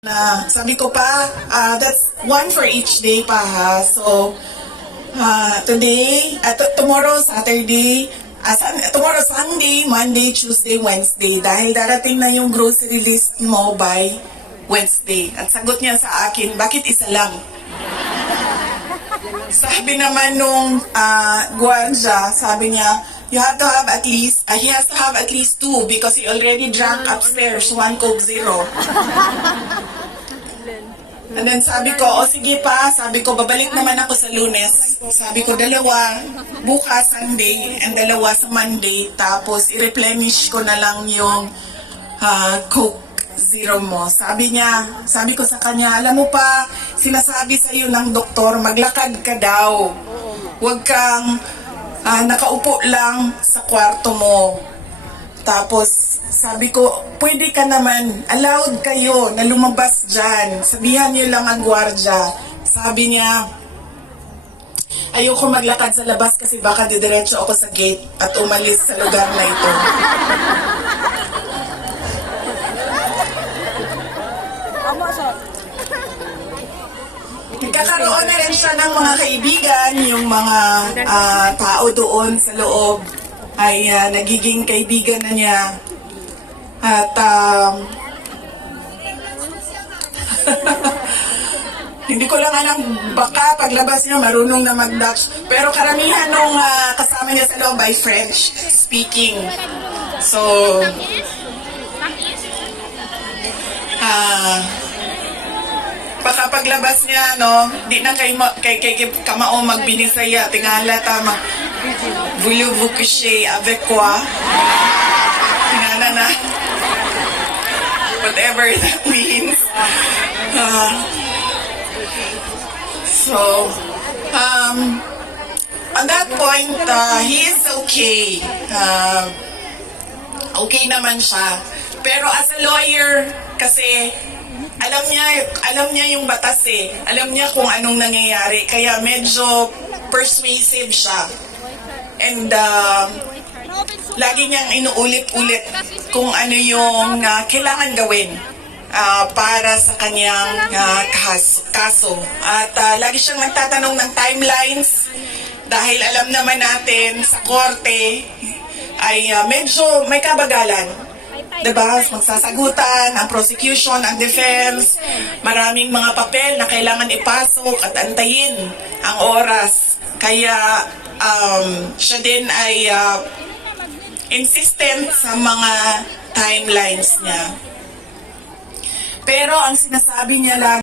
Na sabi ko pa, that's one for each day pa ha. So, today, tomorrow, Saturday, tomorrow, Sunday, Monday, Tuesday, Wednesday. Dahil darating na yung grocery list mo by Wednesday. At sagot niya sa akin, bakit isa lang? Sabi naman nung guardia, sabi niya, he has to have at least two because he already drank upstairs, 1 Coke Zero. And then sabi ko, sige pa, sabi ko, babalik naman ako sa Lunes. Sabi ko, 2 bukas Sunday and 2 sa Monday. Tapos i-replenish ko na lang yung Coke Zero mo. Sabi ko sa kanya, alam mo pa, sinasabi sa iyo ng doktor, maglakad ka daw. Huwag kang nakaupo lang sa kwarto mo. Tapos sabi ko, pwede ka naman, allowed kayo na lumabas dyan. Sabihan niyo lang ang gwardya. Sabi niya, ayoko maglakad sa labas kasi baka didiretso ako sa gate at umalis sa lugar na ito. Nagkakaroon na rin siya ng mga kaibigan, yung mga tao doon sa loob ay nagiging kaibigan na niya. At hindi ko lang alam, baka paglabas niya marunong na mag-Dutch. Pero karamihan nung kasama niya sa loob ay French speaking. So, baka paglabas niya, no, di na kay kamao magbinisaya, tingala ta voulez-vous coucher avec quoi? Tingala na. Whatever that means. On that point, he is okay. Okay naman siya. Pero as a lawyer, kasi alam niya yung batas eh. Alam niya kung anong nangyayari. Kaya medyo persuasive siya. And lagi niyang inuulit-ulit kung ano yung kailangan gawin para sa kanyang kaso. At lagi siyang nagtatanong ng timelines dahil alam naman natin sa korte ay medyo may kabagalan. Diba? Magsasagutan, ang prosecution, ang defense, maraming mga papel na kailangan ipasok at antayin ang oras. Kaya siya din ay insistent sa mga timelines niya. Pero ang sinasabi niya lang,